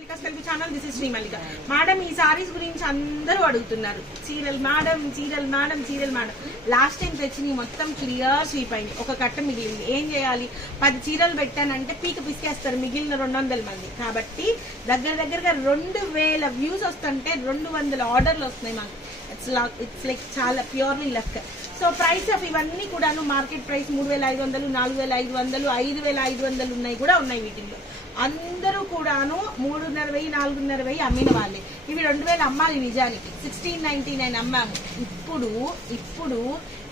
Telugu channel. This is Shri Mallika. Madam ఈ సారీస్ గురించి అందరూ అడుగుతున్నారు. చీరల్ మేడం, చీరల్ మేడం, చీరల్ మేడం. లాస్ట్ టైం తెచ్చి మొత్తం క్లియర్ స్వీప్ అయింది. ఒక కట్ట మిగిలింది. ఏం చేయాలి? 10 చీరలు పెట్టానంటే పీక పిసికేస్తారు మిగిలిన 200 మంది. కాబట్టి దగ్గరగా 2000 వ్యూస్ వస్తుంటే 200 ఆర్డర్లు వస్తున్నాయి మాకు. ఇట్స్ లైక్ చాలా purely luck. So price of ఇవన్నీ కూడాను మార్కెట్ ప్రైస్ 3500, 4500, 5500 ఉన్నాయి కూడా ఉన్నాయి. వీటిల్లో అందరూ కూడాను 3500, 4000 అమ్మిన వాళ్ళే. ఇవి 2000 అమ్మాలి నిజానికి. 1699 అమ్మాము. ఇప్పుడు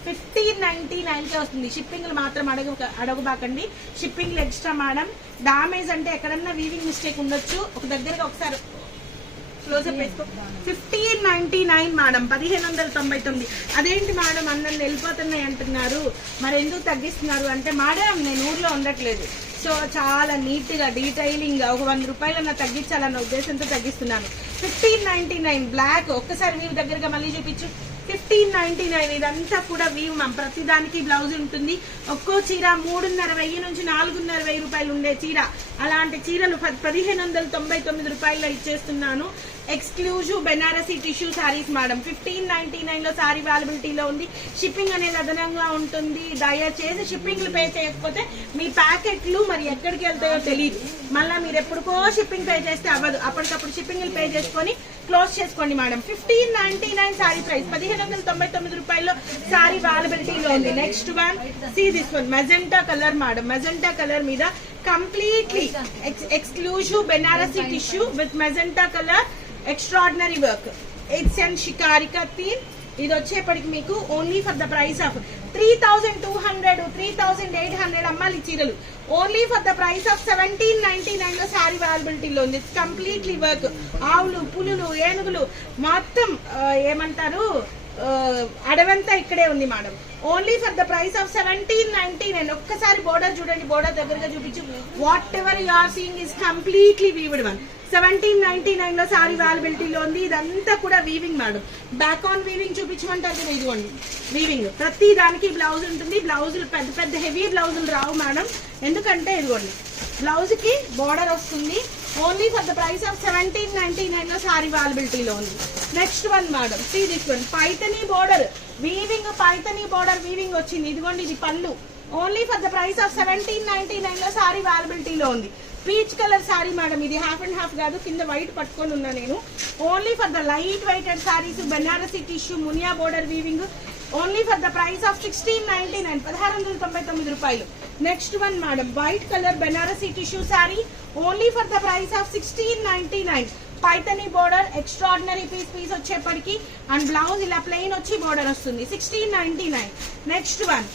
1599కే వస్తుంది. షిప్పింగ్లు మాత్రం అడగబాకండి. షిప్పింగ్లు ఎక్స్ట్రా మేడం. డామేజ్ అంటే ఎక్కడన్నా వీవింగ్ మిస్టేక్ ఉండొచ్చు. ఒక దగ్గరగా ఒకసారి క్లోజప్ వేసుకో. 1599 మేడం, 1599. అదేంటి మేడం అన్నలు వెళ్ళిపోతున్నాయి అంటున్నారు, మరి ఎందుకు తగ్గిస్తున్నారు అంటే మేడం నేను ఊర్లో ఉండట్లేదు. సో చాలా నీట్ గా డీటెయిలింగ్ ఒక 100 రూపాయలన్నా తగ్గించాలన్న ఉద్దేశంతో తగ్గిస్తున్నాను. 1599 బ్లాక్. ఒక్కసారి వీవ్ దగ్గరగా మళ్ళీ చూపించు. 1599. ఇదంతా కూడా వీవ్ మ్యామ్. ప్రతిదానికి బ్లౌజ్ ఉంటుంది. ఒక్కో చీర 3500 నుంచి 4000 రూపాయలు ఉండే చీర. అలాంటి చీరలు 1599 రూపాయల్లో ఇచ్చేస్తున్నాను. Exclusive Banarasi tissue saris madam. 1599 లో శారీ అవైలబిలిటీలో ఉంది. షిప్పింగ్ అనేది అదనంగా ఉంటుంది. దయచేసి షిప్పింగ్లు పే చేయకపోతే మీ ప్యాకెట్లు మరి ఎక్కడికి వెళ్తాయో తెలియదు. మళ్ళీ మీరు ఎప్పటికో షిప్పింగ్ పే చేస్తే అవ్వదు. అప్పటికప్పుడు షిప్పింగ్లు పే చేసుకొని క్లోజ్ చేసుకోండి మేడం. 1599 శారీ ప్రైస్. 1599 రూపాయల్లో శారీ అవైలబిలిటీలో ఉంది. Next one see this one magenta colour madam. Magenta colour మీద completely exclusive Banarasi tissue with magenta colour extraordinary work. It's and షికారికా థీమ్. ఇది వచ్చేప్పటికి మీకు only for the price of 3200, 3800 అమ్మాలి చీరలు. Only for the price of 1799 లో శారీ అవైలబిలిటీలో ఉంది. Completely work. ఆవులు, పులులు, ఏనుగులు మొత్తం ఏమంటారు అడవంతా ఇక్కడే ఉంది madam. Only for the price of 1799. ఒక్కసారి బోర్డర్ చూడండి. బోర్డర్ దగ్గరగా చూపించు. Whatever you are seeing is completely weaved one. 1799 లో శారీ అవైలబిలిటీలో ఉంది. ఇదంతా కూడా weaving madam. Back on weaving చూపించమంటారు కదా, ఇదిగోండి వీవింగ్. ప్రతి దానికి బ్లౌజ్ ఉంటుంది. బ్లౌజులు పెద్ద హెవీ బ్లౌజులు రావు మేడం. ఎందుకంటే ఇదిగోండి బ్లౌజ్ కి బోర్డర్ వస్తుంది. Only for the price of 1799 లో శారీ అవైలబిలిటీలో ఉంది. Next one madam see this one. Paithani border weaving. Paithani border weaving వచ్చింది. ఇదిగోండి ఇది పళ్ళు. Only for the price of 1799 లో శారీ అవైలబిలిటీలో ఉంది. Peach colour saree madam. ఇది హాఫ్ అండ్ హాఫ్ కాదు, కింద వైట్ పట్టుకొని ఉన్నా నేను. Only for the light weighted sarees. Banarasi tissue మునియా border weaving. Only for the price of 1699, 1699 రూపాయలు. Next one madam white colour Banarasi tissue saree. Only for the price of 1699. Paithani border extraordinary piece వచ్చేప్పటికి and blouse ఇలా plain వచ్చి border వస్తుంది. 1699. Next one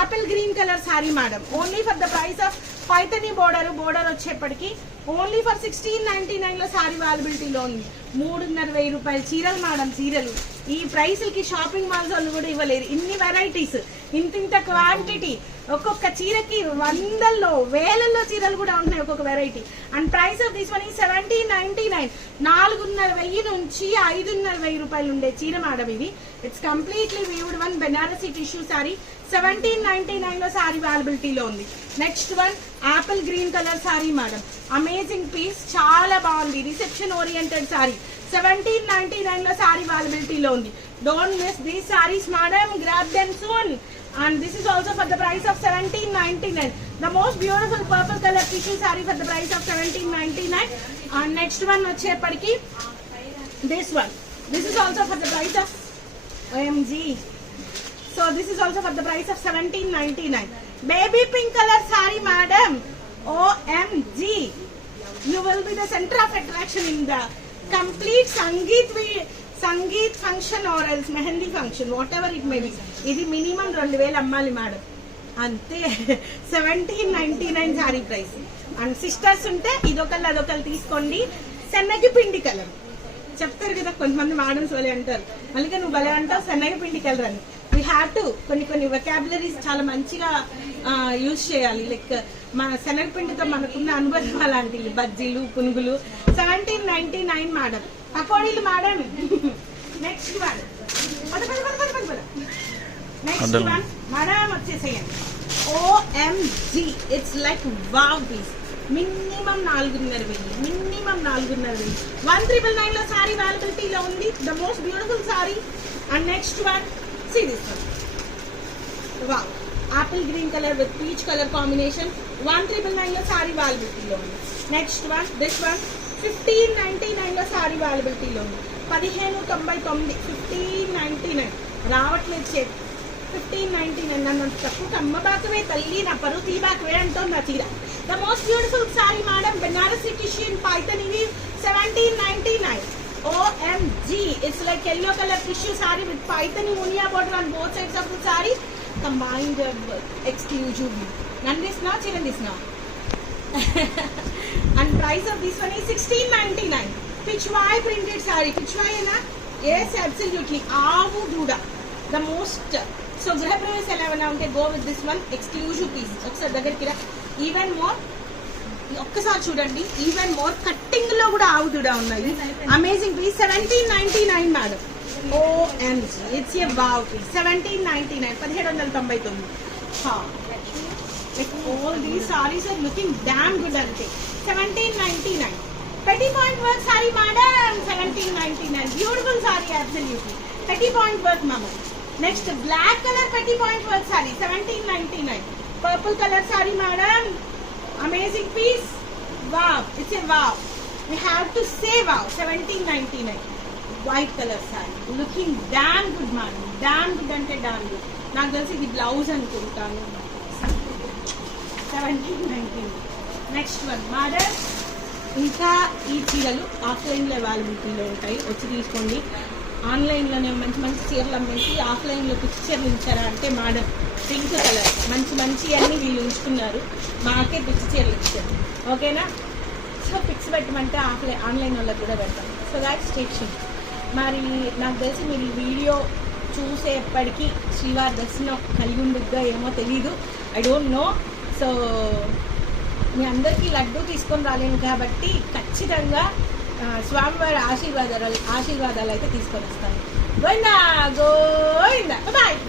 apple green colour saree madam. Only for the price of Paithani border వచ్చేప్పటికి only for 1699 లో శారీ అవైలబిలిటీలో ఉంది. 3,500 రూపాయలు చీరలు మేడం. చీరలు ఈ ప్రైస్కి షాపింగ్ మాల్స్ వాళ్ళు కూడా ఇవ్వలేరు. ఇన్ని వెరైటీస్, ఇంత క్వాంటిటీ. ఒక్కొక్క చీరకి 100లో 1000లో చీరలు కూడా ఉన్నాయి ఒక్కొక్క variety. And price of this one ఈ 1799. 4,500 నుంచి 5,500 రూపాయలు ఉండే చీర మేడం ఇది. It's completely weaved one Banarasi tissue saree. 1799 లో శారీ అవైలబిలిటీలో ఉంది. Next one apple green colour saree madam. Amazing piece, చాలా బాగుంది. Reception oriented sari. 1799 లో శారీ అవైలబిలిటీలో ఉంది. Don't miss these saris madam. Grab them soon. And this is also for the price of 1799. The most beautiful purple color tissue saree for the price of 1799. And next one వచ్చేప్పటికి this one. This is also for the price of OMG. So this is also for the price of 1799. Baby pink color saree madam. OMG. You will be the center of attraction in the complete sangeet function or else mehndi function, what ever it may be. ఇది minimum 2000 అమ్మాలి madam. అంతే. 1799 sari price. And sisters ఉంటే ఇదొకళ్ళు అదొకళ్ళు తీసుకోండి. శనగ పిండి colour చెప్తారు కదా కొంతమంది మేడమ్స్ వాళ్ళే అంటారు. మళ్ళీ నువ్వు భలే అంటావు శనగ పిండి కలర్ అని. వీ హ్యావ్ టు కొన్ని వొకాబులరీస్ చాలా మంచిగా యూజ్ చేయాలి. లైక్ మన శనగపిండితో మనకున్న అనుభవం అలాంటివి. బజ్జీలు, పునుగులు. 1799 మేడం. పకోడీలు మేడం. నెక్స్ట్ వన్ మేడం వచ్చేసేయండి. OMG. It's like wow piece. Minimum 4,500, minimum 4,500. 1,999 లో సారీ అవైలబిలిటీలో ఉంది. The most beautiful saree. And next one see this one. Wow, apple green colour with peach colour combination. 1,999 లో saree అవైలబిలిటీలో ఉంది. Next one this one 1599 లో saree అవైలబిలిటీలో ఉంది. 1599, 1599 రావట్లేదు చేతి. 1599 నన్ను తక్కువ అమ్మబాకవే తల్లి, నా పరువు తీబాకవే అంటుంది నా చీర. The most beautiful saree madam, Banarasi tissue in Paithani weave, 1799. OMG, it's like yellow color tissue saree with Python munia border on both sides of the saree, combined exclusively. None this now, chiran this now. And price of this one is 1699. Pichwai printed saree. Pichwai na? Yes, absolutely. Aavu duda. The most. So Graha Pravesh elavana unte go with this one exclusive piece. Okkar dagariki ra. Even more. ఒక్కసారి చూడండి, even more cutting లో కూడా ఆవుదుడా ఉన్నాయి. Amazing piece. 1799 madam. OMG, it's a wow piece. 1799, 1799. All these sarees are looking damn good ante. 1799. Petty point work saree madam, 1799. Beautiful saree, absolutely. Petty point work mama. Next black color petty point work saree, 1799. Purple color saree madam. Amazing piece. Wow, it's a wow. We have to say wow. 1799. White color saree. Looking damn good madam. Damn good ante damn good. నాకు తెలిసి ఇది blouse అనుకుంటాను. 1799. Next one madam. ఇంకా ఈ చీరలు ఆఫ్లైన్లో అవైలబిలిటీలో ఉంటాయి, వచ్చి తీసుకోండి. ఆన్లైన్లోనే మంచి మంచి చీరలు అమ్మేసి ఆఫ్లైన్లో పిక్చర్లు ఉంచారా అంటే మేడం పింక్ కలర్ మంచి మంచి అన్నీ వీళ్ళు ఉంచుకున్నారు, మాకే పిక్చర్ చీరలు ఇచ్చారు. ఓకేనా? సో పిక్స్ పెట్టమంటే ఆన్లైన్ వాళ్ళకి కూడా పెడతాం. So that station. మరి నాకు తెలిసి మీరు ఈ వీడియో చూసేప్పటికీ శ్రీవారి దర్శనం కలిగి ఉండుగా ఏమో తెలీదు, ఐ డోంట్ నో. సో మీ అందరికీ లడ్డు తీసుకొని రాలేను కాబట్టి ఖచ్చితంగా స్వామివారి ఆశీర్వాదాలు అయితే తీసుకొని వస్తాను. గోవిందా గోవిందా. బాయ్.